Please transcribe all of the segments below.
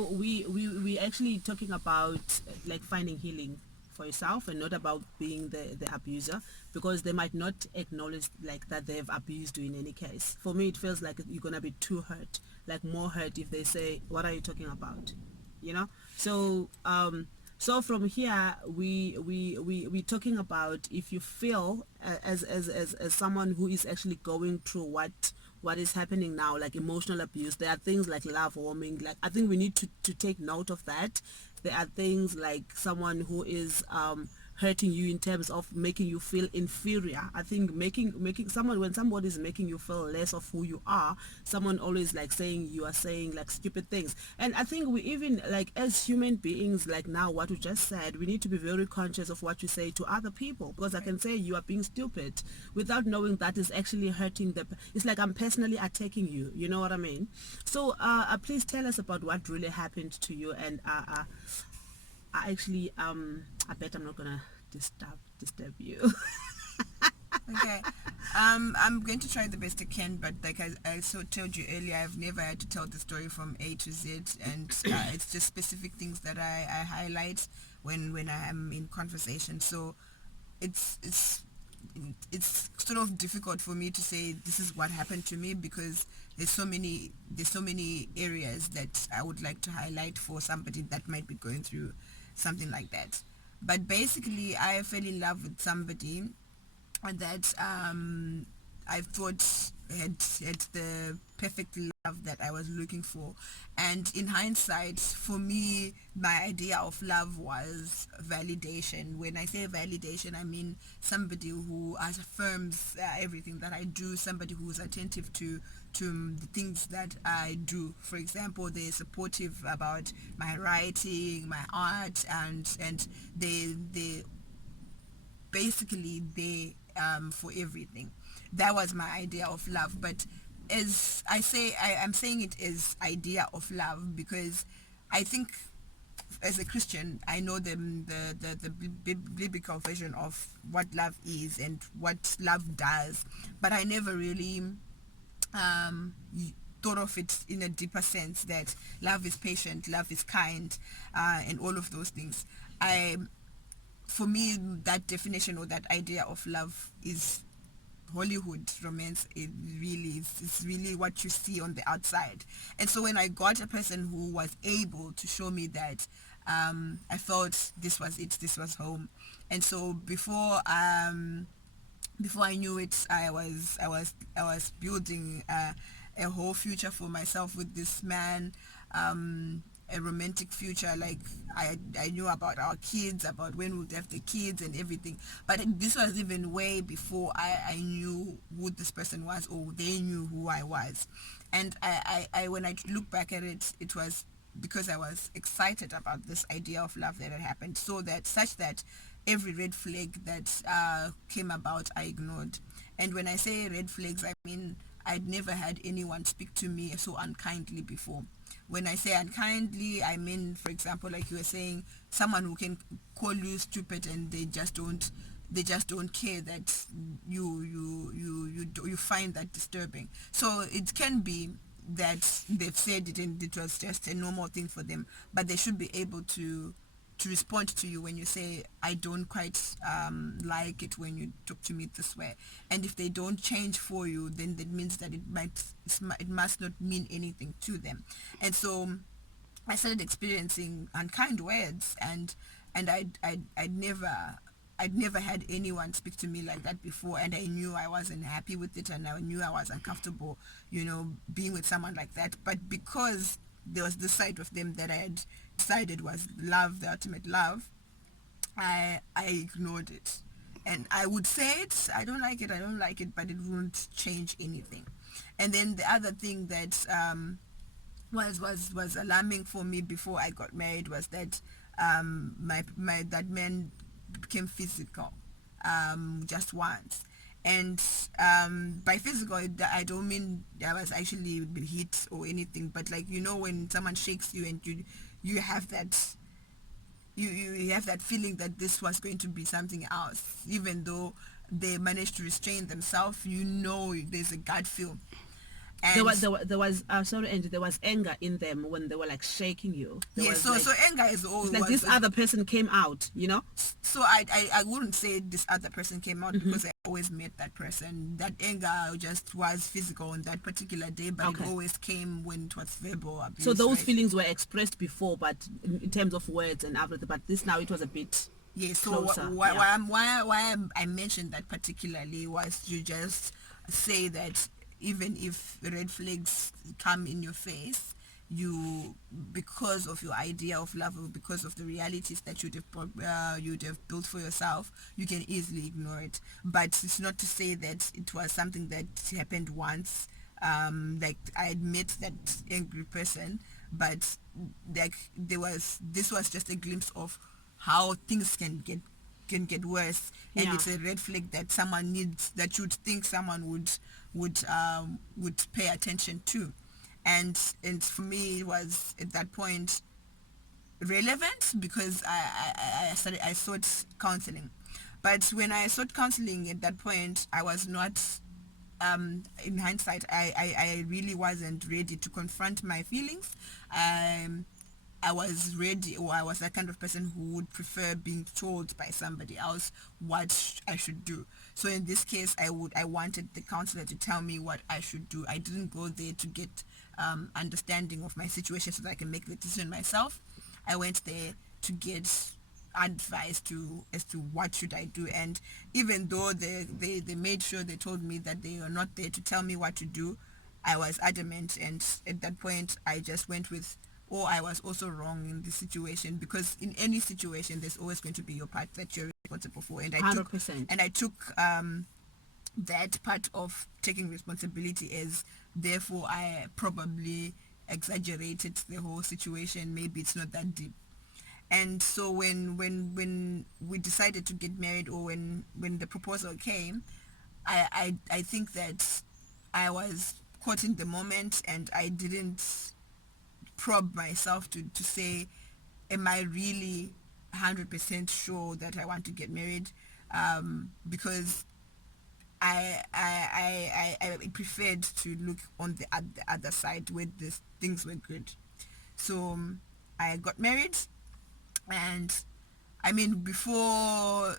we actually talking about like finding healing for yourself and not about being the abuser, because they might not acknowledge like that they've abused you in any case. For me, it feels like you're gonna be too hurt, like more hurt if they say, what are you talking about, you know? So so from here we talking about, if you feel as someone who is actually going through what is happening now, like emotional abuse, there are things like love warming. Like, I think we need to take note of that. There are things like someone who is hurting you in terms of making you feel inferior. I think making someone, when somebody is making you feel less of who you are, someone always like saying you are saying like stupid things. And I think we even, like, as human beings, like now what we just said, we need to be very conscious of what you say to other people, because I can say you are being stupid without knowing that is actually hurting the, it's like I'm personally attacking you, you know what I mean? So please tell us about what really happened to you. And I actually I bet I'm not gonna disturb you. Okay. I'm going to try the best I can, but like I so told you earlier, I've never had to tell the story from A to Z, and it's just specific things that I highlight when I am in conversation. So it's it's it's sort of difficult for me to say this is what happened to me, because there's so many areas that I would like to highlight for somebody that might be going through something like that. But basically, I fell in love with somebody that I thought had the perfect love that I was looking for. And in hindsight, for me, my idea of love was validation. When I say validation, I mean somebody who affirms everything that I do, somebody who's attentive to the things that I do. For example, they're supportive about my writing, my art, and they basically they for everything. That was my idea of love. But as I say, I'm saying it as idea of love because I think as a Christian, I know the biblical version of what love is and what love does, but I never really um, thought of it in a deeper sense that love is patient, love is kind, and all of those things. I For me, that definition or that idea of love is Hollywood romance. It really is, it's really what you see on the outside. And so when I got a person who was able to show me that, I felt this was it, this was home. And so before I knew it, I was building a whole future for myself with this man, a romantic future. Like I knew about our kids, about when we'd have the kids and everything. But this was even way before I knew who this person was, or they knew who I was. And I when I look back at it, it was because I was excited about this idea of love that had happened, so that such that every red flag that came about I ignored. And when I say red flags, I mean I'd never had anyone speak to me so unkindly before. When I say unkindly, I mean, for example, like you were saying, someone who can call you stupid and they just don't care that you find that disturbing. So it can be that they've said it and it was just a normal thing for them, but they should be able to respond to you when you say I don't quite like it when you talk to me this way. And if they don't change for you, then that means that it must not mean anything to them. And so I started experiencing unkind words, and I'd never had anyone speak to me like that before, and I knew I wasn't happy with it, and I knew I was uncomfortable, being with someone like that. But because there was this side of them that I had decided was love, the ultimate love, I ignored it. And I would say it, I don't like it, but it won't change anything. And then the other thing that was alarming for me before I got married was that my that man became physical just once. And by physical, I don't mean I was actually hit or anything, but like when someone shakes you and you have that you have that feeling that this was going to be something else, even though they managed to restrain themselves. There's a gut feel. And there was sorry, Angie, there was anger in them when they were like shaking you. There yeah, was so like, so anger is it's all like this other person came out, you know. so I wouldn't say this other person came out Mm-hmm. because I always met that person. That anger just was physical on that particular day, but it Okay. always came when it was verbal So abuse, those right? feelings were expressed before, but in terms of words and everything. But this now it was a bit Yeah, so closer. Yeah. I mentioned that particularly was to just say that even if red flags come in your face, you, because of your idea of love or because of the realities that you'd have built for yourself, you can easily ignore it. But it's not to say that it was something that happened once. Like I admit that angry person, but like this was just a glimpse of how things can get worse, and Yeah. it's a red flag that someone needs, that you'd think someone would pay attention to. And for me it was at that point relevant because I sought counseling. But when I sought counseling at that point, I was not, in hindsight, I really wasn't ready to confront my feelings. I was ready, or I was that kind of person who would prefer being told by somebody else what I should do. So in this case, I wanted the counselor to tell me what I should do. I didn't go there to get understanding of my situation so that I can make the decision myself. I went there to get advice to as to what should I do. And even though they made sure, they told me that they are not there to tell me what to do, I was adamant. And at that point I just went with, oh, I was also wrong in this situation, because in any situation there's always going to be your part that you're responsible for. And 100%. I took that part of taking responsibility as, therefore I probably exaggerated the whole situation, maybe it's not that deep. And so when we decided to get married, or when the proposal came, I think that I was caught in the moment, and I didn't probe myself to say, am I really 100% sure that I want to get married? Because I preferred to look on the other side where the things were good. So I got married, and I mean, before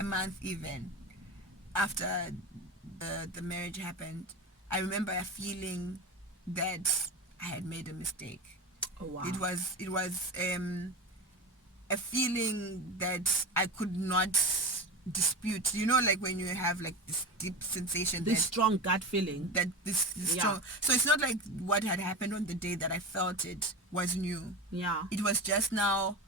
a month even after the marriage happened, I remember feeling that I had made a mistake. Oh wow. It was a feeling that I could not dispute. You know, like when you have like this deep sensation This strong gut feeling. that this Yeah. strong. So it's not like what had happened on the day that I felt it was new. Yeah. It was just now,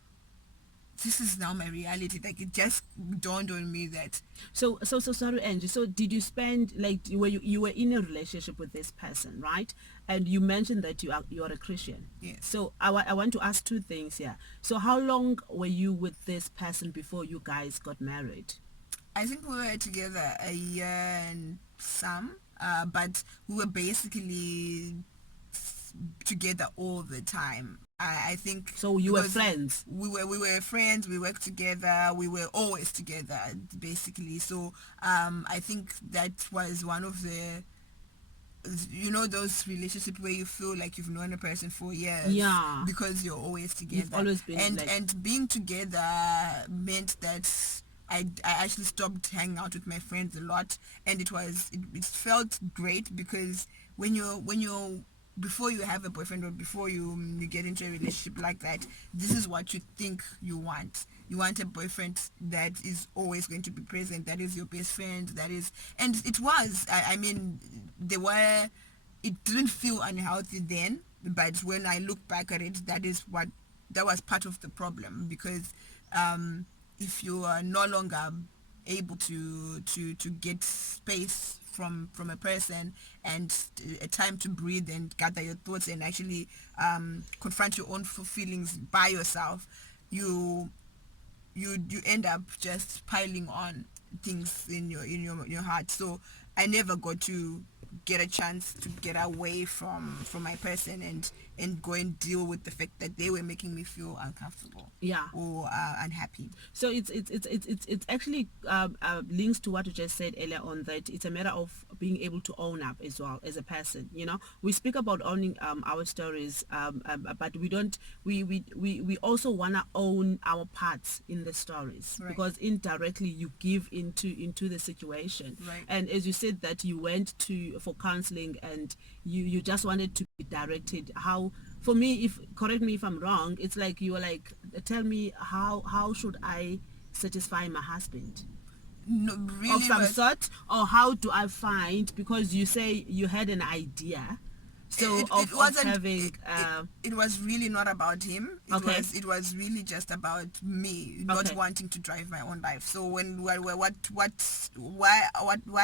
this is now my reality. Like it just dawned on me that So sorry, Angie. So did you spend like you were in a relationship with this person, right? And you mentioned that you are a Christian. yes, So I want to ask two things here. So how long were you with this person before you guys got married? I think we were together a year and some, but we were basically together all the time. I think So you were because friends. we were friends, we worked together, we were always together basically. So I think that was one of the, you know, those relationships where you feel like you've known a person for years Yeah. because you're always together. You've always been and like, and being together meant that I actually stopped hanging out with my friends a lot, and it felt great, because when you're before you have a boyfriend, or before you get into a relationship like that, this is what you think you want. You want a boyfriend that is always going to be present, that is your best friend, that is, and it was, I mean, it didn't feel unhealthy then, but when I look back at it, that was part of the problem, because if you are no longer able to get space from a person, and a time to breathe and gather your thoughts, and actually confront your own feelings by yourself, you you end up just piling on things in your heart. So I never got to get a chance to get away from my person and go and deal with the fact that they were making me feel uncomfortable Yeah. or unhappy. So it's actually links to what you just said earlier on, that it's a matter of being able to own up as well as a person. You know, we speak about owning our stories, but we don't. We also wanna own our parts in the stories, Right. because indirectly you give into the situation. Right. And as you said that you went to for counseling and you just wanted to be directed. How, for me, if correct me if I'm wrong, it's like you were like, tell me how should I satisfy my husband No, of really some was sort, or how do I find, because you say you had an idea, so it of wasn't having it was really not about him. Okay. It was really just about me not Okay. wanting to drive my own life. So when why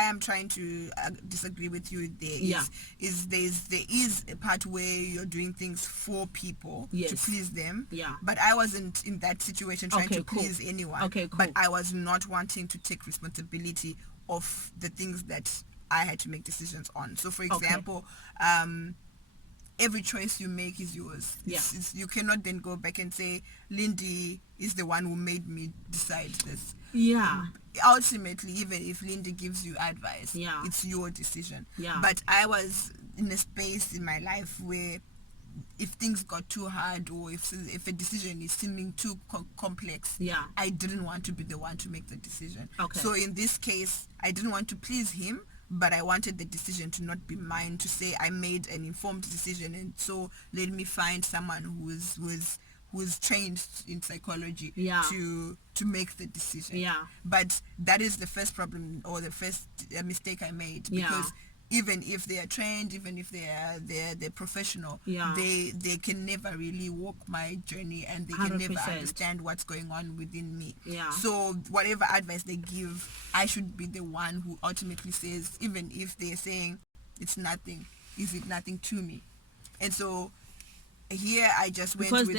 I'm trying to disagree with you there Yeah. is there is a part where you're doing things for people to Yes. please them. Yeah. But I wasn't in that situation trying Okay, to cool. please anyone. Okay, But cool. I was not wanting to take responsibility of the things that I had to make decisions on. So for example, every choice you make is yours. Yeah. You cannot then go back and say Lindy is the one who made me decide this. Yeah. Ultimately, even if Lindy gives you advice, Yeah. it's your decision. Yeah. But I was in a space in my life where if things got too hard, or if a decision is seeming too complex, Yeah. I didn't want to be the one to make the decision. Okay. So in this case, I didn't want to please him, but I wanted the decision to not be mine, to say I made an informed decision, and so let me find someone who's trained in psychology Yeah. to make the decision. Yeah. But that is the first problem, or the first mistake I made, Yeah. because even if they are trained, even if they're professional, Yeah. they can never really walk my journey, and they can never 100%. understand what's going on within me. Yeah. So whatever advice they give, I should be the one who ultimately says, even if they're saying it's nothing, is it nothing to me? And so here I just went Because with,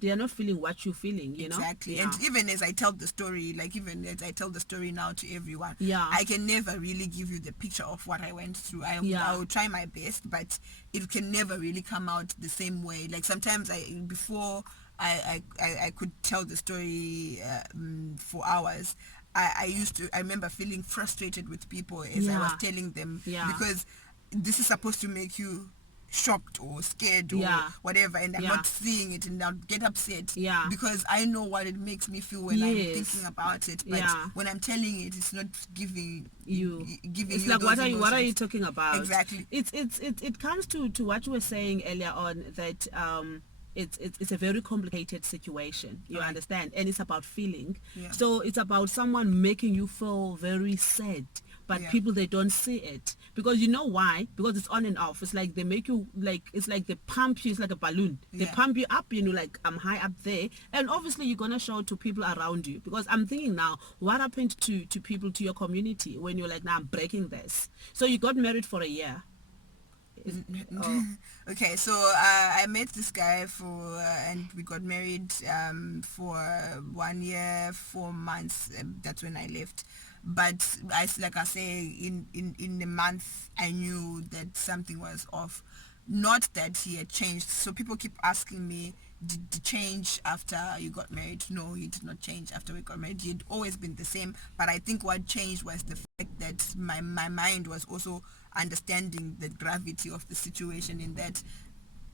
they are not feeling what you're feeling, you know. exactly. Yeah. And even as I tell the story, like even as I tell the story now to everyone, Yeah. I can never really give you the picture of what I went through. I will try my best, but it can never really come out the same way. Like sometimes before I could tell the story for hours, I remember feeling frustrated with people as I was Yeah. telling them, Yeah. because this is supposed to make you shocked or scared or Yeah. whatever, and I'm Yeah. not seeing it, and I'll get upset, Yeah. because I know what it makes me feel when I'm Yes. thinking about it. But Yeah. when I'm telling it, it's not giving It's you like, those what are you emotions. talking about? Exactly. It comes to what you were saying earlier on, that it's a very complicated situation, you Right. understand, and it's about feeling. Yeah. So it's about someone making you feel very sad, but Yeah. people, they don't see it, because you know why? Because it's on and off. It's like they make you, like, it's like they pump you. It's like a balloon. They Yeah. pump you up, you know, like I'm high up there, and obviously you're gonna show to people around you. Because I'm thinking now, what happened to people, to your community, when you're like, now I'm breaking this? So you got married for a year. Oh. Okay, so I met this guy and we got married for 1 year, 4 months. That's when I left. But like I say, in the month, I knew that something was off. Not that he had changed. So people keep asking me, did he change after you got married? No, he did not change after we got married. He had always been the same. But I think what changed was the fact that my mind was also understanding the gravity of the situation, in that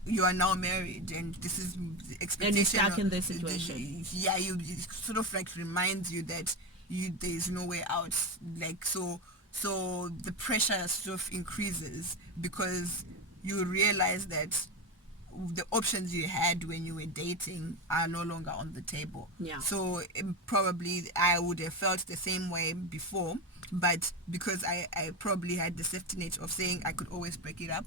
you are now married and this is the expectation. And you're stuck in this situation. Yeah, it sort of like reminds you that there is no way out. Like so the pressure sort of increases, because you realize that the options you had when you were dating are no longer on the table. Yeah. So probably I would have felt the same way before, but because I probably had the safety net of saying I could always break it up,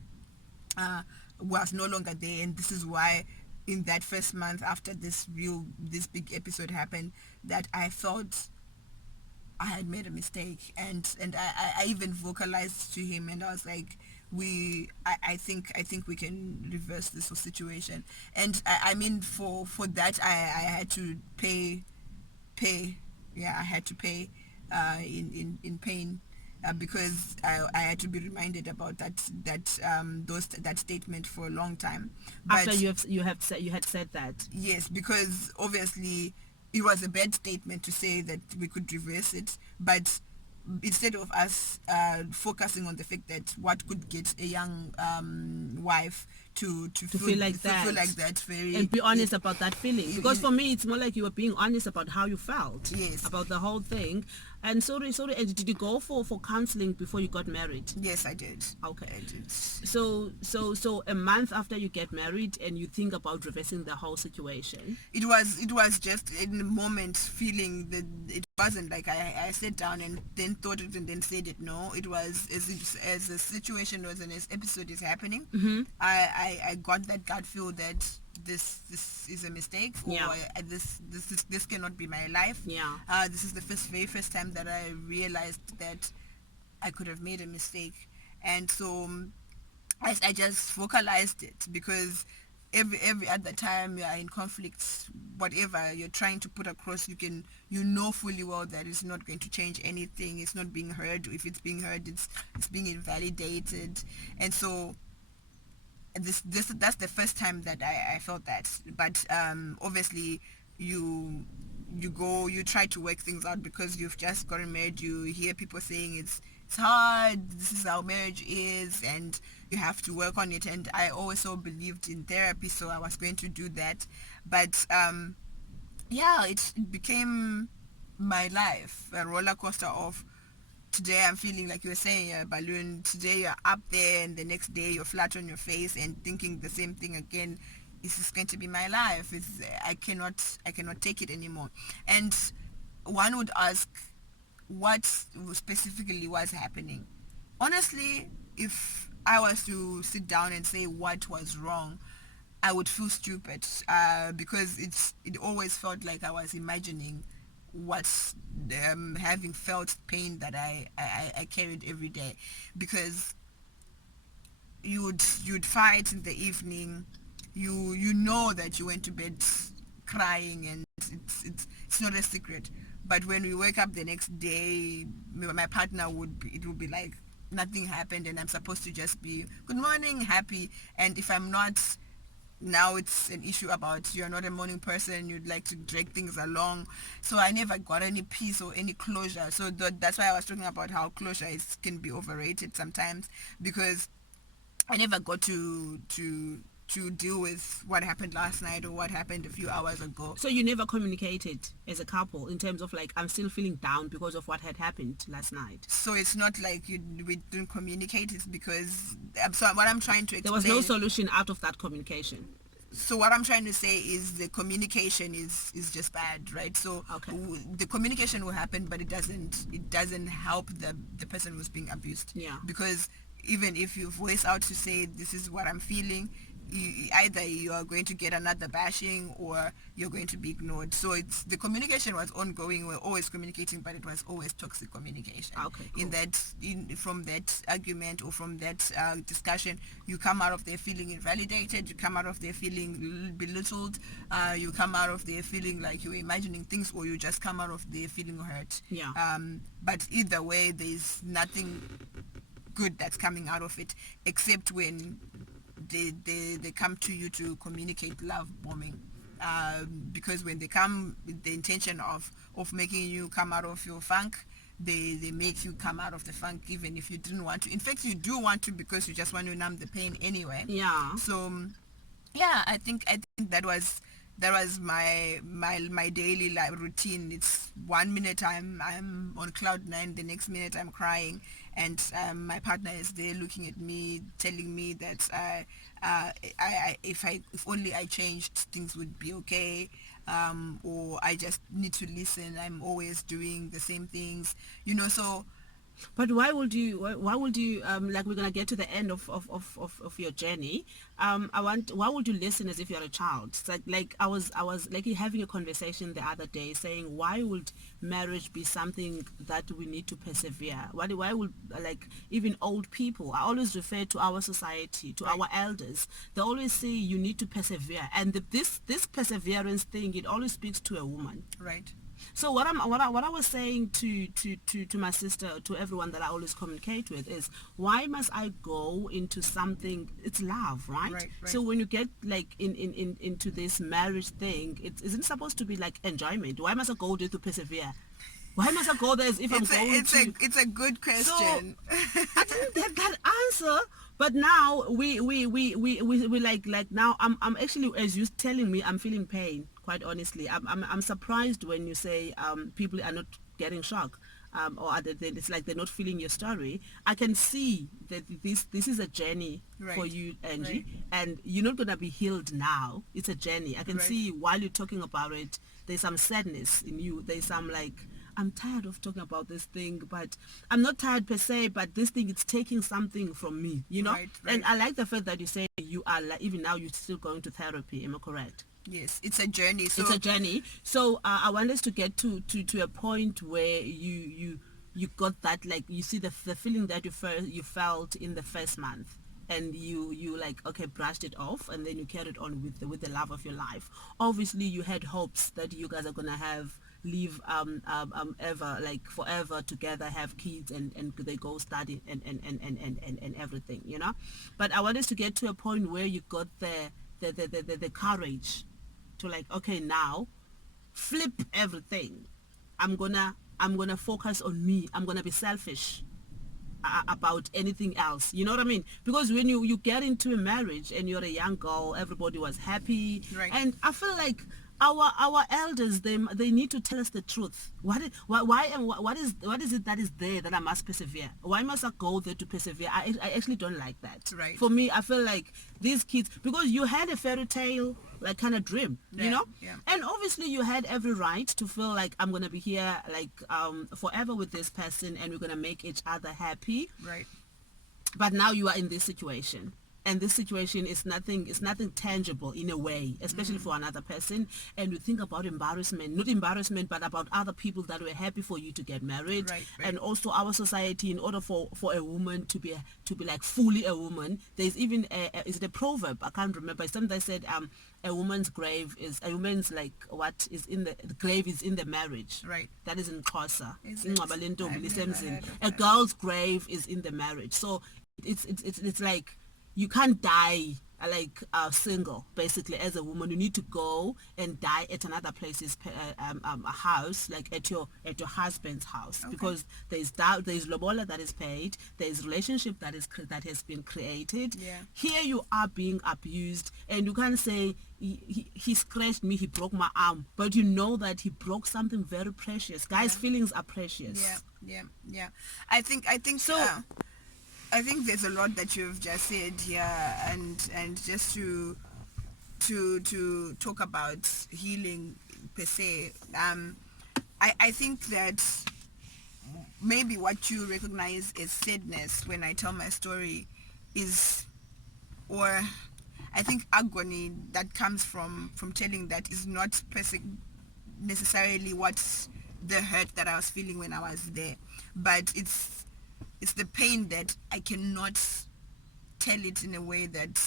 was no longer there. And this is why in that first month after this big episode happened, that I felt I had made a mistake, and I even vocalized to him, and I was like, I think we can reverse this whole situation. And I mean, for that I had to pay. Yeah, I had to pay in pain, because I had to be reminded about that statement for a long time. After But you had said that. yes, because obviously it was a bad statement to say that we could reverse it, but instead of us focusing on the fact that what could get a young wife to To feel like feel that like that, and very be honest about that feeling, because it, for me it's more like you were being honest about how you felt yes, about the whole thing. And sorry, did you go for counseling before you got married? yes, I did. Okay. I did. So a month after you get married and you think about reversing the whole situation. It was just in the moment feeling that it wasn't like I sat down and then thought it and then said it. No, it was as the situation was and as episode is happening, I got that gut feel that this is a mistake, or Yeah. this cannot be my life. Yeah. This is the very first time that I realized that I could have made a mistake, and so I just vocalized it, because every other time you are in conflicts, whatever you're trying to put across, you know fully well that it's not going to change anything. It's not being heard. If it's being heard, it's being invalidated. And so this that's the first time that I felt that. But obviously you try to work things out, because you've just gotten married. You hear people saying it's hard, this is how marriage is, and you have to work on it. And I also believed in therapy, so I was going to do that. But yeah, it became my life, a roller coaster of, today I'm feeling like you were saying, a balloon. Today you're up there, and the next day you're flat on your face and thinking the same thing again. Is this going to be my life? I cannot take it anymore. And one would ask, what specifically was happening? Honestly, if I was to sit down and say what was wrong, I would feel stupid, because it always felt like I was imagining what's having felt pain that I carried every day, because you'd fight in the evening, you know that you went to bed crying, and it's not a secret. But when we wake up the next day, my partner would be like nothing happened, and I'm supposed to just be good morning, happy. And if I'm not, now it's an issue about you're not a morning person, you'd like to drag things along. So I never got any peace or any closure. So that's why I was talking about how closure can be overrated sometimes, because I never got to deal with what happened last night or what happened a few hours ago. So you never communicated as a couple in terms of like, I'm still feeling down because of what had happened last night. So it's not like we didn't communicate. It's because so what I'm trying to explain, There was no solution out of that communication. So what I'm trying to say is the communication is just bad, right? So Okay. The communication will happen, but it doesn't help the person who's being abused. Yeah. Because even if you voice out to say this is what I'm feeling, either you are going to get another bashing or you're going to be ignored. So the communication was ongoing. We're always communicating, but it was always toxic communication. Okay, cool. From that argument or from that discussion, you come out of there feeling invalidated. You come out of there feeling belittled. You come out of there feeling like you're imagining things, or you just come out of there feeling hurt. Yeah. But either way, there's nothing good that's coming out of it, except when they come to you to communicate love bombing, because when they come with the intention of making you come out of your funk, they make you come out of the funk even if you didn't want to. In fact, you do want to, because you just want to numb the pain anyway. Yeah. So yeah, I think that was my daily life routine. It's 1 minute I'm on cloud 9, the next minute I'm crying, and my partner is there looking at me, telling me that if only I changed, things would be okay, or I just need to listen. I'm always doing the same things, so. But why would you like, we're gonna get to the end of your journey. Why would you listen as if you're a child? It's like I was like having a conversation the other day saying, why would marriage be something that we need to persevere? Why would, like, even old people, I always refer to our society, to our elders, they always say you need to persevere, and this perseverance thing, it always speaks to a woman. Right. So what I was saying to my sister, to everyone that I always communicate with, is why must I go into something? It's love, right? Right, right. So when you get like into this marriage thing, it isn't supposed to be like enjoyment. Why must I go there to persevere? Why must I go there as if I'm going to? It's a good So question. I didn't get that answer. But now we like now I'm actually, as you telling me, I'm feeling pain, quite honestly. I'm surprised when you say people are not getting shock, or it's like they're not feeling your story. I can see that this is a journey for Right, you, right, Angie, and you're not gonna be healed now. It's a journey. I can right. see while you're talking about it, there's some sadness in you. There's some like, I'm tired of talking about this thing, but I'm not tired per se, but this thing, it's taking something from me, you know? Right, And right. I like the fact that you say you are, like, even now you're still going to therapy. Am I correct? Yes, it's a journey. It's So a journey. So I want us to get to a point where you got that, like, you see the feeling that you felt in the first month, and you like, okay, brushed it off, and then you carried on with the love of your life. Obviously you had hopes that you guys are gonna have live ever, like forever together, have kids, and they go study and everything, you know. But I want us to get to a point where you got the courage to, like, okay, now flip everything. I'm gonna focus on me. I'm gonna be selfish about anything else, you know what I mean? Because when you get into a marriage and you're a young girl, everybody was happy, right. and I feel like our elders, they need to tell us the truth. Why and what is it that is there that I must persevere? Why must I go there to persevere? I actually don't like that. Right. For me, I feel like these kids, because you had a fairy tale like kind of dream, you Yeah, know. yeah. And obviously you had every right to feel like, I'm gonna be here like forever with this person, and we're gonna make each other happy. Right. But now you are in this situation, and this situation is nothing tangible in a way, especially for another person. And you think about embarrassment, not embarrassment, but about other people that were happy for you to get married. Right, right. And also our society, in order for a woman to be like fully a woman, there's even is it a proverb? I can't remember. It's something that said a woman's grave is a woman's, like, what is in the grave is in the marriage. Right. That is in Xhosa. Is it? Ingcwaba lentombi I've never lisemzini. heard of A that. girl's grave is in the marriage. So it's like, you can't die single. Basically, as a woman, you need to go and die at another place's a house, like at your husband's house. Okay. Because there's lobola that is paid, there's relationship that has been created. Yeah. Here you are being abused, and you can't say he scratched me, he broke my arm, but you know that he broke something very precious. Guys' Yeah. feelings are precious. Yeah. I think so. I think there's a lot that you've just said here, and just to talk about healing per se. I think that maybe what you recognize as sadness when I tell my story is, or I think agony that comes from telling that is not necessarily what's the hurt that I was feeling when I was there, but it's the pain that I cannot tell it in a way that,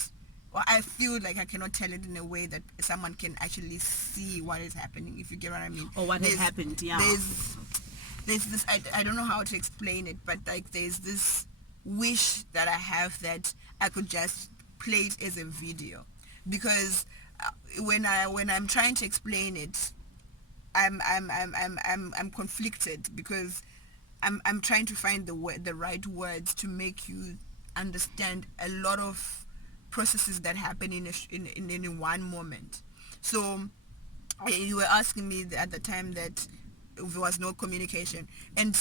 or I feel like I cannot tell it in a way that someone can actually see what is happening, if you get what I mean. Or what has happened, yeah. There's this, I don't know how to explain it, but like there's this wish that I have that I could just play it as a video, because when I'm trying to explain it, I'm conflicted, because I'm trying to find the right words to make you understand a lot of processes that happen in one moment. So you were asking me at the time that there was no communication, and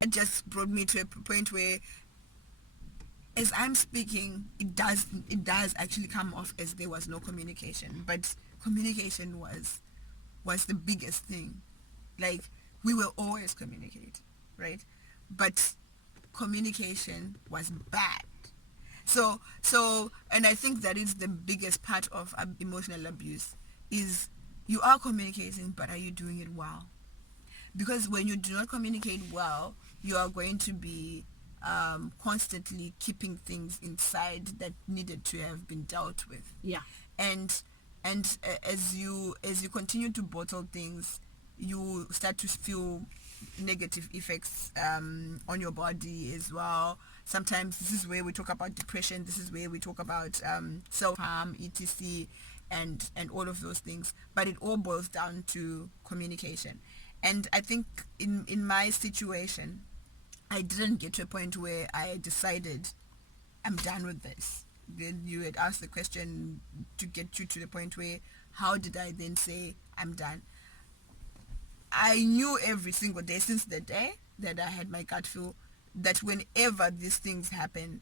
that just brought me to a point where, as I'm speaking, it does actually come off as there was no communication, but communication was the biggest thing. Like, we will always communicate, right? But communication was bad. So, and I think that is the biggest part of emotional abuse, is you are communicating, but are you doing it well? Because when you do not communicate well, you are going to be constantly keeping things inside that needed to have been dealt with. Yeah. And as you continue to bottle things, you start to feel negative effects on your body as well. Sometimes this is where we talk about depression. This is where we talk about self-harm, etc., and all of those things. But it all boils down to communication. And I think in my situation, I didn't get to a point where I decided I'm done with this. Then you had asked the question to get you to the point where how did I then say I'm done? I knew every single day since the day that I had my gut feel that whenever these things happen,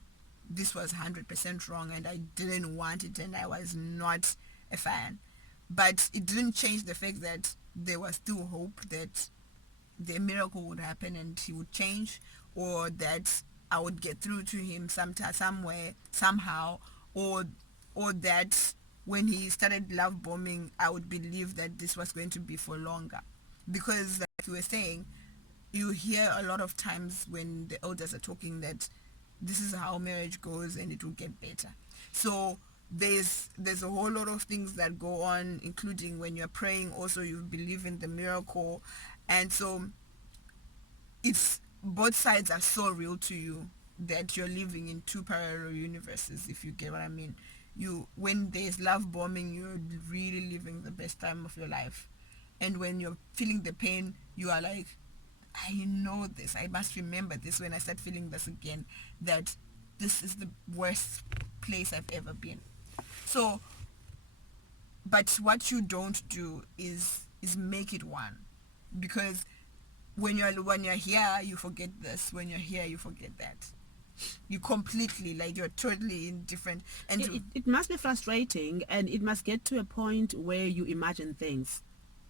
this was 100% wrong and I didn't want it and I was not a fan. But it didn't change the fact that there was still hope that the miracle would happen and he would change, or that I would get through to him somewhere, somehow, or that when he started love bombing, I would believe that this was going to be for longer. Because like you were saying, you hear a lot of times when the elders are talking that this is how marriage goes and it will get better. So there's a whole lot of things that go on, including when you're praying also you believe in the miracle. And so it's both sides are so real to you that you're living in two parallel universes, if you get what I mean. You, when there's love bombing, you're really living the best time of your life, and when you're feeling the pain, you are like, I know this, I must remember this when I start feeling this again, that this is the worst place I've ever been. So, but what you don't do is make it one, because when you're here you forget this, when you're here you forget that. You completely, like, you're totally indifferent. And it must be frustrating, and it must get to a point where you imagine things.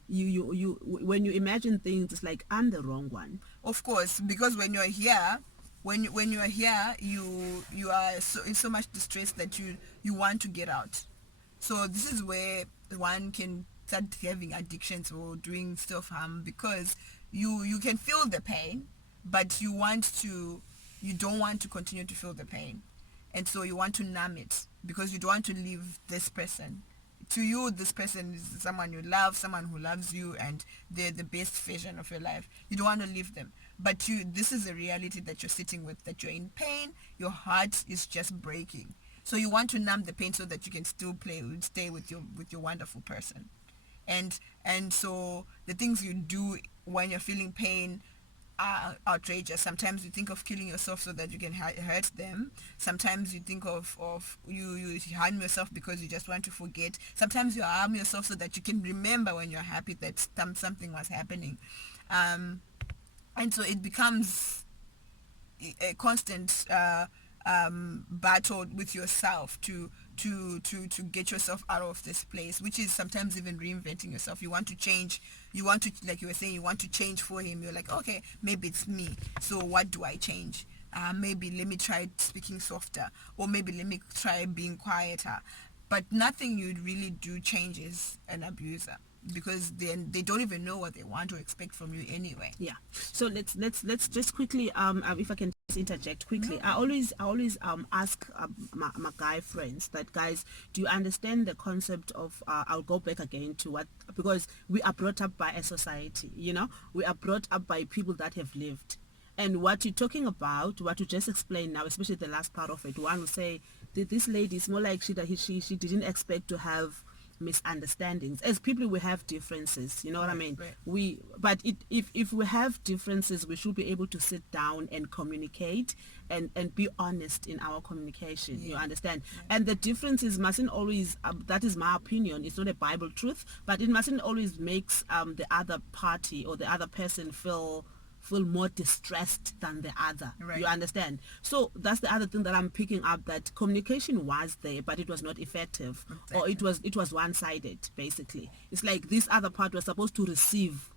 You when you imagine things, it's like I'm the wrong one. of course, because when you're here, when you are here, you are so in so much distress that you want to get out. So this is where one can start having addictions or doing self-harm, because you can feel the pain, but you don't want to continue to feel the pain, and so you want to numb it because you don't want to leave this person. To you, this person is someone you love, someone who loves you, and they're the best version of your life. You don't want to leave them, but this is a reality that you're sitting with, that you're in pain, your heart is just breaking, so you want to numb the pain so that you can still stay with your wonderful person. And so the things you do when you're feeling pain are outrageous. Sometimes you think of killing yourself so that you can hurt them. Sometimes you think of you harm yourself because you just want to forget. Sometimes you harm yourself so that you can remember when you're happy that something was happening. And so it becomes a constant battle with yourself to get yourself out of this place, which is sometimes even reinventing yourself. You want to change, you want to, like you were saying, you want to change for him. You're like, okay, maybe it's me, so what do I change? Maybe let me try speaking softer, or maybe let me try being quieter. But nothing you really do changes an abuser, because then they don't even know what they want to expect from you anyway. Yeah. So let's just quickly if I can just interject quickly. No. I always ask my guy friends that, guys, do you understand the concept of I'll go back again to what, because we are brought up by a society, we are brought up by people that have lived. And what you're talking about, what you just explained now, especially the last part of it, one will say this lady is more like she didn't expect to have misunderstandings. As people, we have differences, you know what I mean? Right. If we have differences, we should be able to sit down and communicate and be honest in our communication. Yeah. You understand? Yeah. And the differences mustn't always, that is my opinion, it's not a Bible truth, but it mustn't always makes the other party or the other person feel more distressed than the other. Right. You understand? So that's the other thing that I'm picking up, that communication was there, but it was not effective. Exactly. Or it was one-sided, basically. It's like this other part was supposed to receive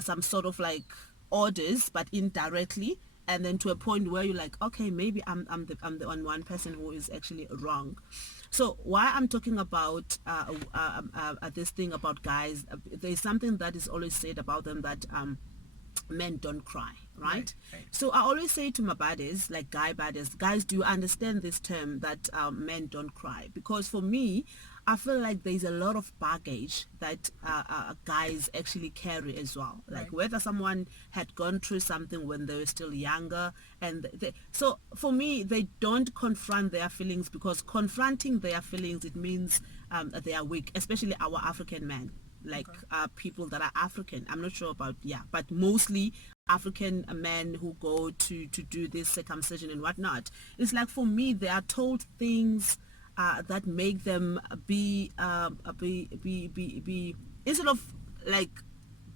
some sort of like orders, but indirectly, and then to a point where you're like, okay, maybe I'm the one person who is actually wrong. So why I'm talking about this thing about guys, there's something that is always said about them, that men don't cry, right? Right. So I always say to my buddies, like guy buddies, guys, do you understand this term that men don't cry? Because for me, I feel like there's a lot of baggage that guys actually carry as well. Like Right. whether someone had gone through something when they were still younger, and so for me, they don't confront their feelings, because confronting their feelings, it means they are weak, especially our African men, like Okay. people that are African. I'm not sure about, yeah, but mostly African men who go to do this circumcision and whatnot. It's like, for me, they are told things that make them be instead of like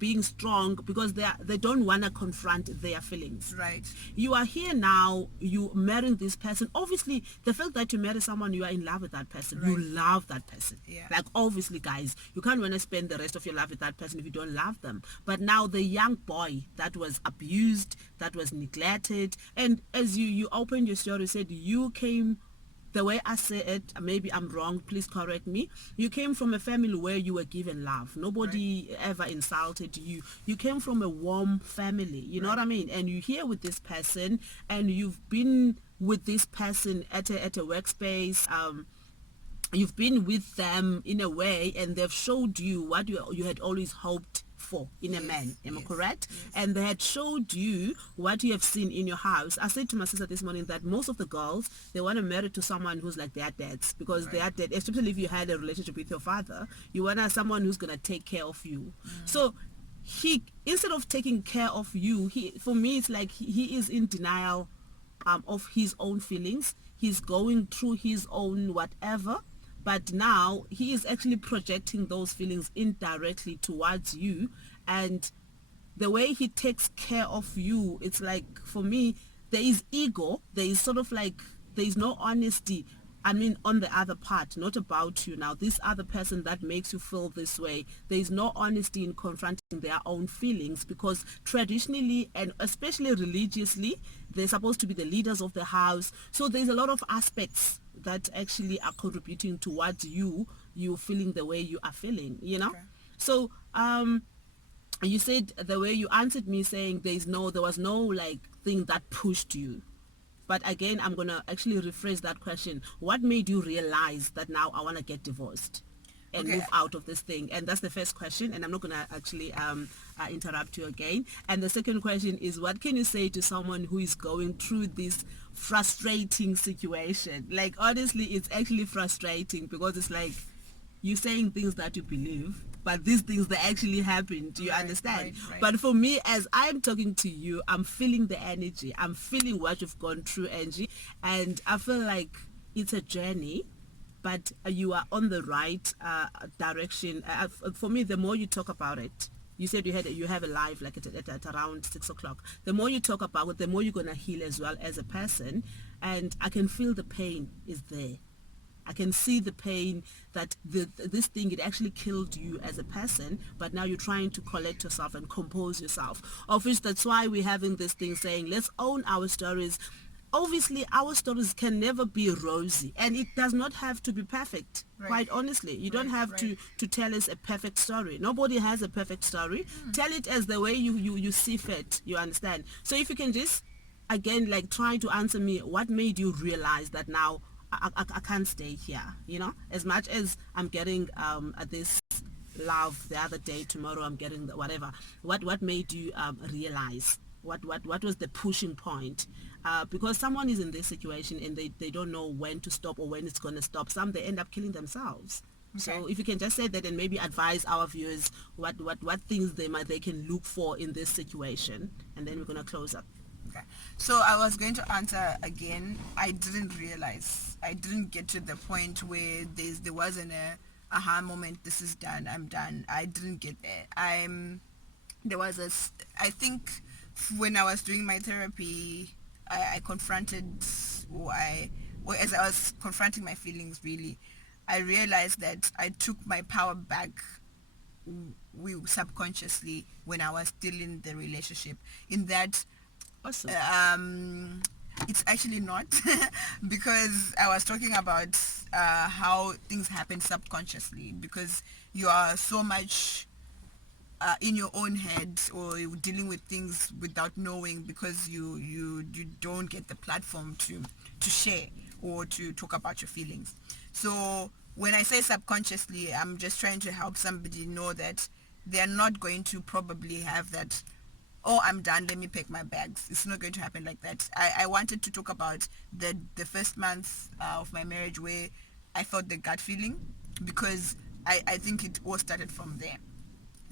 being strong, because they don't want to confront their feelings. Right. You are here now, you marrying this person. Obviously, the fact that you marry someone, you are in love with that person. You Right. love that person. Yeah. Like, obviously, guys, you can't want to spend the rest of your life with that person if you don't love them. But now the young boy that was abused, that was neglected, and as you opened your story, said you came, the way I say it, maybe I'm wrong, please correct me. You came from a family where you were given love. Nobody ever insulted you. You came from a warm family. You know what I mean? And you're here with this person, and you've been with this person at a workspace. You've been with them in a way, and they've showed you what you had always hoped for in a man. Am I Yes. correct? Yes. And they had showed you what you have seen in your house. I said to my sister this morning that most of the girls, they want to marry to someone who's like their dads, because their dad, especially if you had a relationship with your father, you want someone who's going to take care of you. So he, instead of taking care of you, for me, it's like he is in denial of his own feelings. He's going through his own whatever, but now he is actually projecting those feelings indirectly towards you. And the way he takes care of you, it's like, for me, there is ego, there is sort of like, there is no honesty, I mean, on the other part, not about you. Now, this other person that makes you feel this way, there is no honesty in confronting their own feelings, because traditionally and especially religiously, they're supposed to be the leaders of the house. So there's a lot of aspects that actually are contributing towards you feeling the way you are feeling, you know? Okay. So, you said, the way you answered me, saying there was no like thing that pushed you. But again, I'm gonna actually rephrase that question. What made you realize that now I want to get divorced and Okay. move out of this thing? And that's the first question, and I'm not gonna actually interrupt you again. And the second question is, what can you say to someone who is going through this frustrating situation? Like, honestly, it's actually frustrating, because it's like you saying things that you believe, but these things that actually happened. Do you Right, understand? right. But for me, as I'm talking to you, I'm feeling the energy. I'm feeling what you've gone through, Angie, and I feel like it's a journey, but you are on the right direction. For me, the more you talk about it, you said you have a life like at around 6 o'clock. The more you talk about it, the more you're gonna heal as well as a person, and I can feel the pain is there. I can see the pain that this thing, it actually killed you as a person, but now you're trying to collect yourself and compose yourself. Of which, that's why we're having this thing saying, let's own our stories. Obviously, our stories can never be rosy, and it does not have to be perfect. Right. Quite honestly, you don't have to tell us a perfect story. Nobody has a perfect story. Tell it as the way you see fit. You understand? So if you can just, again, like, try to answer me, what made you realize that now I can't stay here, you know? As much as I'm getting this love the other day, tomorrow I'm getting whatever. What made you realize? What was the pushing point? Because someone is in this situation and they don't know when to stop or when it's going to stop. Some, they end up killing themselves. So Okay. if you can just say that and maybe advise our viewers what things they can look for in this situation, and then we're going to close up. Okay. So I was going to answer again. I didn't realize. I didn't get to the point where there wasn't a aha moment. This is done. I'm done. I didn't get there. There was I think when I was doing my therapy, I confronted, or as I was confronting my feelings, really, I realized that I took my power back, we subconsciously, when I was still in the relationship, in that Awesome. it's actually not because I was talking about how things happen subconsciously, because you are so much in your own head, or you're dealing with things without knowing, because you don't get the platform to share or to talk about your feelings. So when I say subconsciously, I'm just trying to help somebody know that they're not going to probably have that, oh, I'm done, let me pack my bags. It's not going to happen like that. I wanted to talk about the first month of my marriage where I felt the gut feeling, because I think it all started from there.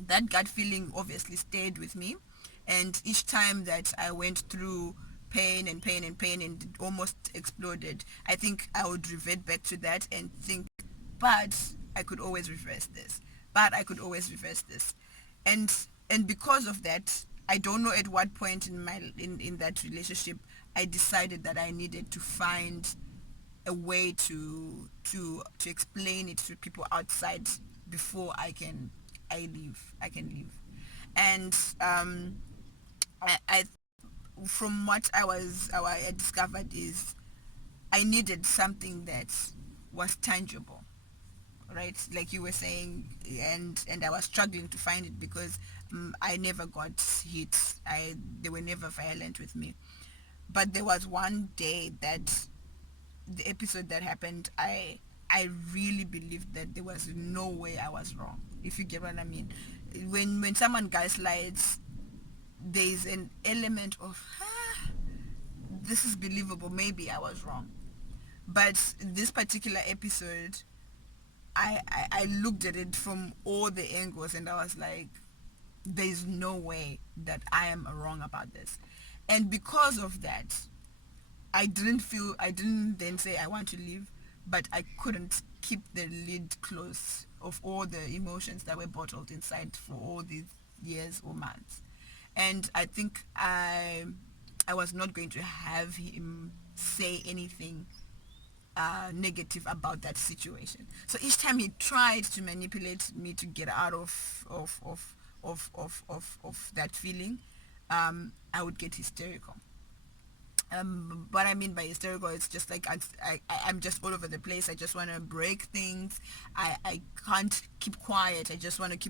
That gut feeling obviously stayed with me, and each time that I went through pain and pain and pain and it almost exploded, I think I would revert back to that and think, but I could always reverse this, but I could always reverse this. and and because of that, I don't know at what point in that relationship I decided that I needed to find a way to explain it to people outside before I can leave. And I from what I discovered is I needed something that was tangible, right? Like you were saying, and I was struggling to find it because I never got hit. They were never violent with me. But there was one day that the episode that happened, I really believed that there was no way I was wrong. If you get what I mean. When someone gaslights, there is an element of this is believable. Maybe I was wrong. But this particular episode, I looked at it from all the angles and I was like, there's no way that I am wrong about this. And because of that, I didn't then say I want to leave, but I couldn't keep the lid close of all the emotions that were bottled inside for all these years or months. And I think I was not going to have him say anything negative about that situation. So each time he tried to manipulate me to get out of that feeling, I would get hysterical. What I mean by hysterical is just like I'm just all over the place. I just want to break things. I can't keep quiet. I just wanted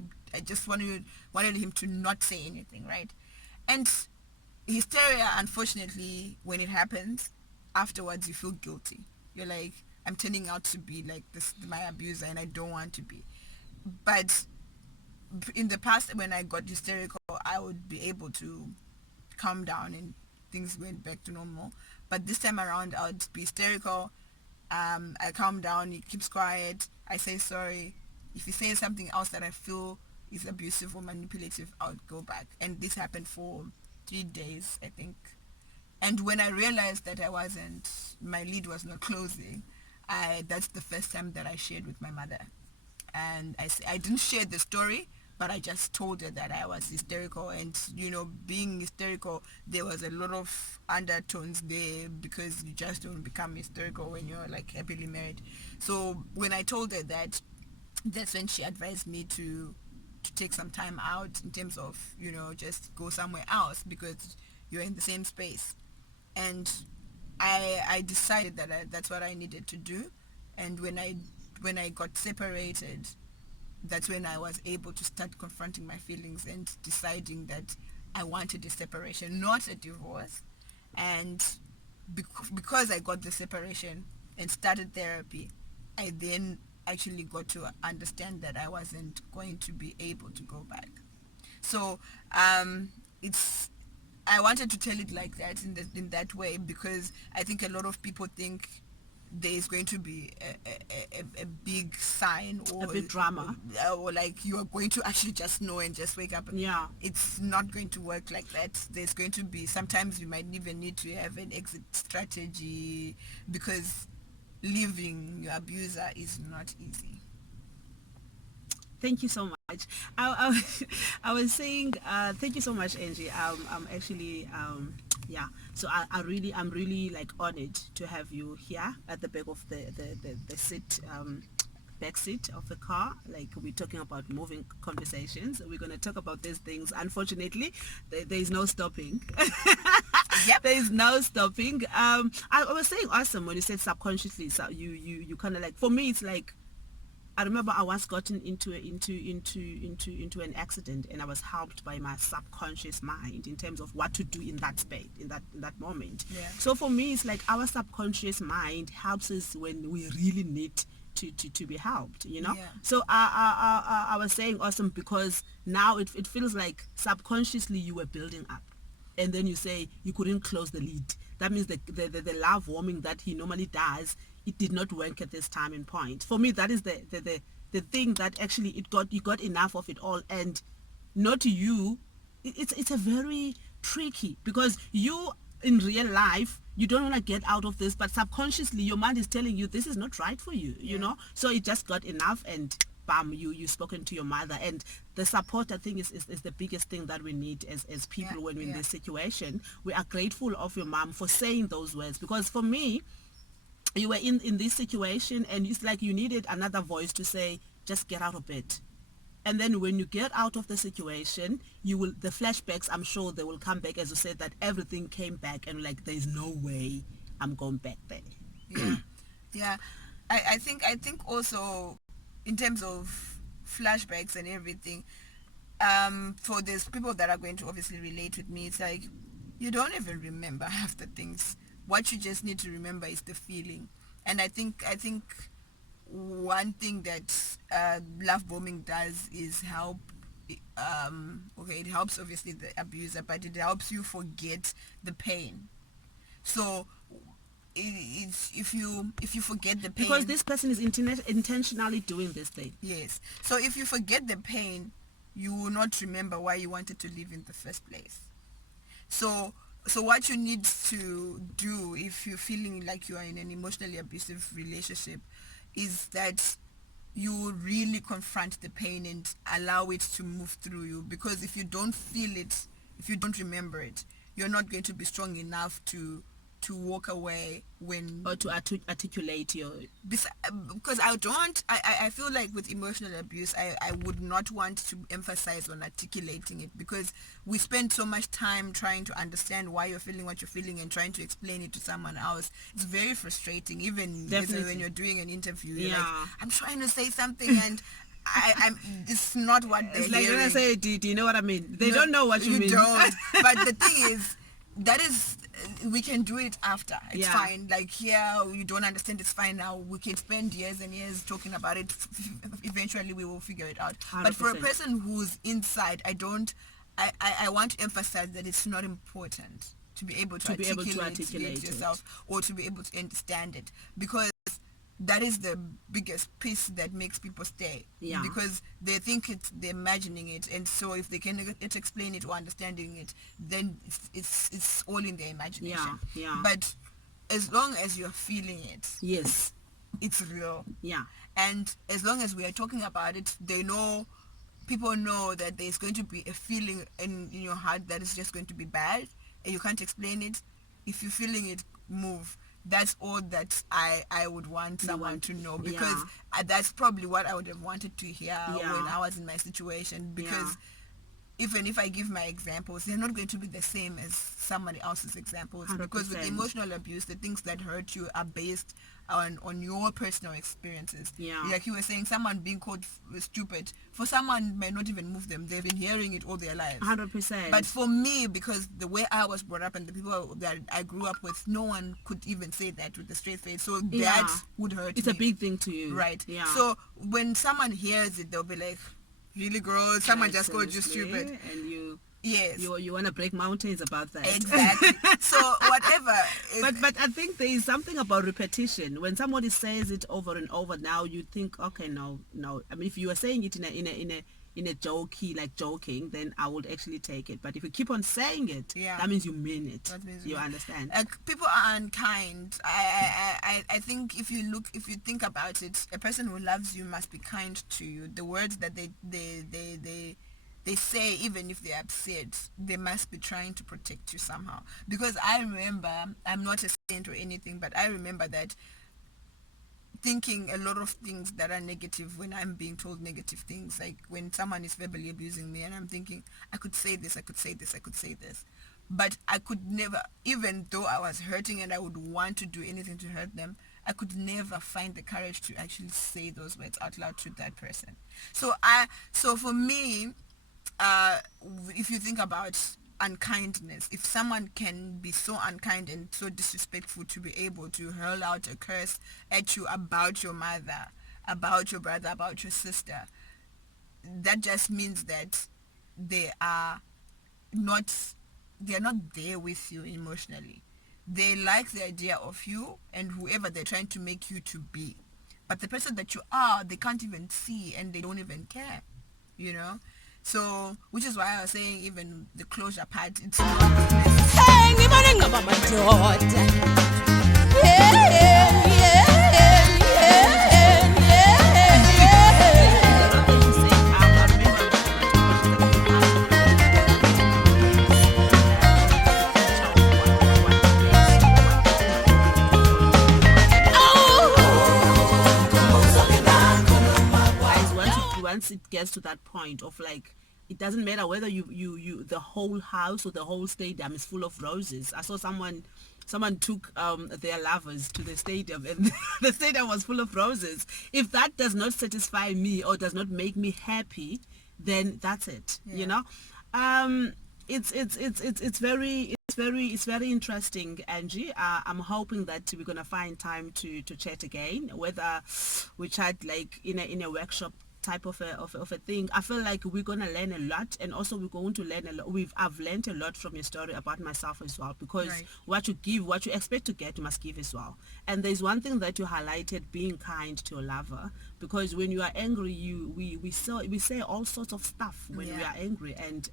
him to not say anything, right? And hysteria, unfortunately, when it happens, afterwards you feel guilty. You're like, I'm turning out to be like this, my abuser, and I don't want to be. But in the past, when I got hysterical, I would be able to calm down and things went back to normal. But this time around, I would be hysterical. I calm down. He keeps quiet. I say sorry. If he says something else that I feel is abusive or manipulative, I would go back. And this happened for 3 days, I think. And when I realized that my lead was not closing, that's the first time that I shared with my mother. And I didn't share the story, but I just told her that I was hysterical. And being hysterical, there was a lot of undertones there, because you just don't become hysterical when you're like happily married. So when I told her that, that's when she advised me to take some time out, in terms of just go somewhere else, because you're in the same space. And I decided that that's what I needed to do. And when I got separated, that's when I was able to start confronting my feelings and deciding that I wanted a separation, not a divorce. And because I got the separation and started therapy, I then actually got to understand that I wasn't going to be able to go back. So it's I wanted to tell it like that, in that way, because I think a lot of people think there is going to be a big sign, or A big drama. or like you are going to actually just know and just wake up. Yeah. It's not going to work like that. There's going to be, sometimes you might even need to have an exit strategy, because leaving your abuser is not easy. Thank you so much. I was saying, thank you so much, Angie. I'm actually, yeah. So I'm really like honored to have you here at the back of the seat, back seat of the car. Like, we're talking about moving conversations. We're going to talk about these things. Unfortunately, there is no stopping. Yep. There is no stopping. I was saying awesome when you said subconsciously. So you kind of like, for me, it's like, I remember I was gotten into an accident, and I was helped by my subconscious mind in terms of what to do in that space, in that moment. Yeah. So for me, it's like our subconscious mind helps us when we really need to be helped, Yeah. so I was saying awesome because now it feels like subconsciously you were building up, and then you say you couldn't close the lead. That means the love warming that he normally does, it did not work at this time and point. For me, that is the thing that actually you got enough of it all, and not you. It's a very tricky because you in real life you don't want to get out of this, but subconsciously your mind is telling you this is not right for you, so it just got enough, and bam, you spoken to your mother. And the support, I think, is the biggest thing that we need as people Yeah, when we're in yeah. this situation. We are grateful of your mom for saying those words, because for me, you were in this situation and it's like you needed another voice to say just get out of bed. And then when you get out of the situation, you will, the flashbacks, I'm sure they will come back, as you said, that everything came back and like there's no way I'm going back there. Yeah, yeah. I think also in terms of flashbacks and everything, for these people that are going to obviously relate with me, it's like you don't even remember half the things. What you just need to remember is the feeling. And I think one thing that love bombing does is help. Okay, it helps obviously the abuser, but it helps you forget the pain. So it's if you forget the pain, Because this person is intentionally doing this thing. yes. So if you forget the pain, you will not remember why you wanted to live in the first place. So what you need to do if you're feeling like you are in an emotionally abusive relationship is that you really confront the pain and allow it to move through you, because if you don't feel it, if you don't remember it, you're not going to be strong enough to walk away when Or to articulate your... because I feel like with emotional abuse I would not want to emphasize on articulating it, because we spend so much time trying to understand why you're feeling what you're feeling and trying to explain it to someone else. It's very frustrating, even when you're doing an interview. You're like, I'm trying to say something and I'm it's not what they're It's like hearing. when I say, do you know what I mean? They don't know what you mean. Don't. But the thing is, that is, we can do it after. It's fine. Like here, you don't understand. It's fine now. We can spend years and years talking about it. Eventually, we will figure it out. 100%. But for a person who's inside, I want to emphasize that it's not important to be able to articulate yourself or to be able to understand it, because that is the biggest piece that makes people stay. Yeah. Because they think they're imagining it, and so if they can explain it or understanding it, then it's all in their imagination. Yeah. But as long as you're feeling it, Yes. it's real. Yeah. And as long as we are talking about it, people know that there's going to be a feeling in your heart that is just going to be bad, and you can't explain it. If you're feeling it, move. That's all that I would want someone to know, because that's probably what I would have wanted to hear when I was in my situation, because even if I give my examples, they're not going to be the same as somebody else's examples. 100%. Because with emotional abuse, the things that hurt you are based on your personal experiences. Yeah. Like you were saying, someone being called stupid, for someone might not even move them. They've been hearing it all their lives. 100%. But for me, because the way I was brought up and the people that I grew up with, no one could even say that with a straight face. So that would hurt it's me. a big thing to you. Right. Yeah. So when someone hears it, they'll be like, really, girl? Someone just called you Seriously? stupid. And you... Yes. You want to break mountains about that. Exactly. So whatever. But I think there is something about repetition. When somebody says it over and over, now you think, okay, no. I mean, if you are saying it in a jokey, like joking, then I would actually take it. But if you keep on saying it, that means you mean it. That means you understand. People are unkind. I think if you think about it, a person who loves you must be kind to you. The words that they say, even if they're upset, they must be trying to protect you somehow. Because I remember, I'm not a saint or anything, but I remember that thinking a lot of things that are negative when I'm being told negative things. Like when someone is verbally abusing me and I'm thinking, I could say this, I could say this, I could say this. But I could never, even though I was hurting and I would want to do anything to hurt them, I could never find the courage to actually say those words out loud to that person. So for me, if you think about unkindness, if someone can be so unkind and so disrespectful to be able to hurl out a curse at you about your mother, about your brother, about your sister, that just means that they are not they're not there with you emotionally. They like the idea of you and whoever they're trying to make you to be. But the person that you are, they can't even see and they don't even care, you know? So, which is why I was saying even the closure part, it's not necessary. Once it gets to that point of like, it doesn't matter whether you the whole house or the whole stadium is full of roses. I saw someone took their lovers to the stadium and the stadium was full of roses. If that does not satisfy me or does not make me happy, then that's it. You know, it's very interesting, Angie. I'm hoping that we're gonna find time to chat again, whether we chat like in a workshop type of a thing. I feel like we're gonna learn a lot, and also we're going to learn a lot. I've learned a lot from your story about myself as well, because Right. what you give, what you expect to get, you must give as well. And there's one thing that you highlighted, being kind to your lover, because when you are angry, we say all sorts of stuff when we Yeah. are angry, and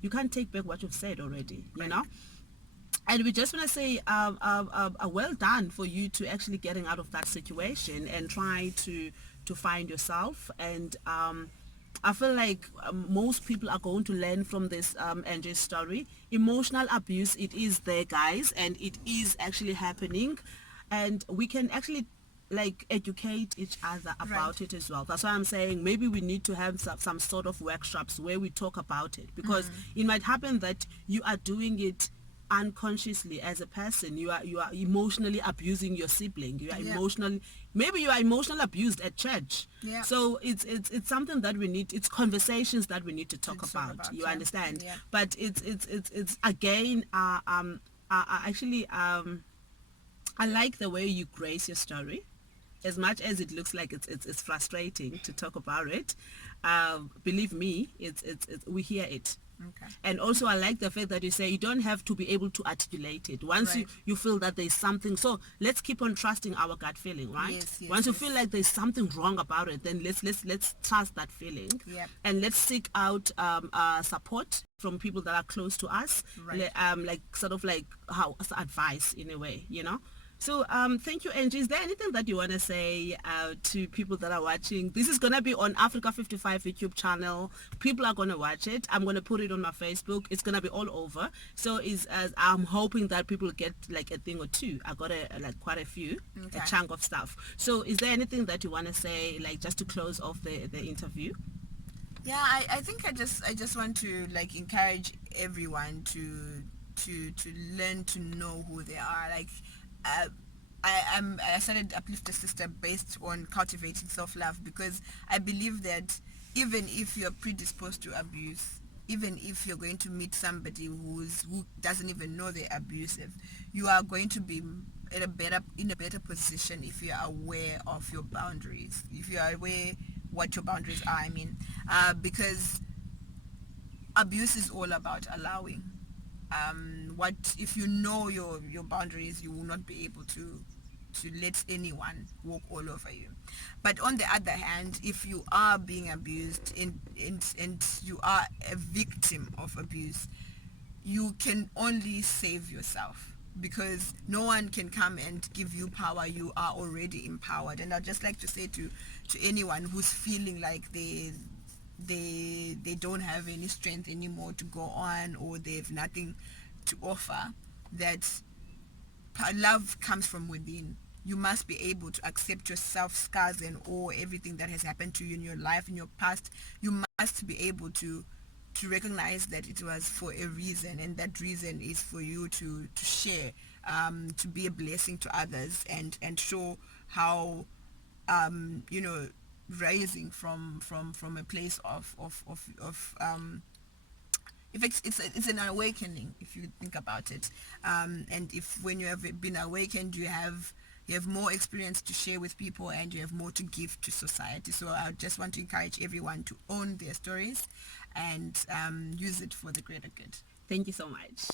you can't take back what you've said already, you Right. know. And we just want to say well done for you to actually getting out of that situation and try to find yourself. And I feel like most people are going to learn from this Angie's story. Emotional abuse, it is there, guys, and it is actually happening, and we can actually like educate each other about Right. it as well. That's why I'm saying maybe we need to have some sort of workshops where we talk about it, because it might happen that you are doing it unconsciously. As a person, you are emotionally abusing your sibling. You are Yeah. emotionally, maybe you are emotionally abused at church. Yeah. So it's something that we need, it's conversations that we need to talk talk about, about, you yeah. understand. Yeah. But it's again actually I like the way you grace your story. As much as it looks like it's frustrating to talk about it, believe me, it's we hear it. Okay. And also I like the fact that you say you don't have to be able to articulate it. Once Right. you feel that there's something, so let's keep on trusting our gut feeling, right? Yes, yes, Once you yes. feel like there's something wrong about it, then let's trust that feeling. Yep. And let's seek out support from people that are close to us. Right. Like sort of like how advice in a way, you know. So thank you, Angie. Is there anything that you want to say to people that are watching? This is going to be on Africa 55 YouTube channel. People are going to watch it. I'm going to put it on my Facebook. It's going to be all over. So I'm hoping that people get like a thing or two. I got like quite a few, Okay. a chunk of stuff. So is there anything that you want to say, like just to close off the interview? Yeah, I think I just want to like encourage everyone to learn to know who they are. Like I started Uplift a Sister based on cultivating self-love, because I believe that even if you're predisposed to abuse, even if you're going to meet somebody who doesn't even know they're abusive, you are going to be in a better position if you are aware of your boundaries, if you are aware what your boundaries are. I mean, because abuse is all about allowing. What if you know your boundaries, you will not be able to let anyone walk all over you. But on the other hand, if you are being abused and you are a victim of abuse, you can only save yourself, because no one can come and give you power. You are already empowered. And I'd just like to say to anyone who's feeling like they don't have any strength anymore to go on, or they have nothing to offer, that love comes from within. You must be able to accept yourself, scars and all, everything that has happened to you in your life, in your past. You must be able to recognize that it was for a reason, and that reason is for you to share, to be a blessing to others, and show how you know, rising from a place of if it's an awakening, if you think about it, and if when you have been awakened, you have you have more experience to share with people, and you have more to give to society. So I just want to encourage everyone to own their stories and use it for the greater good. Thank you so much.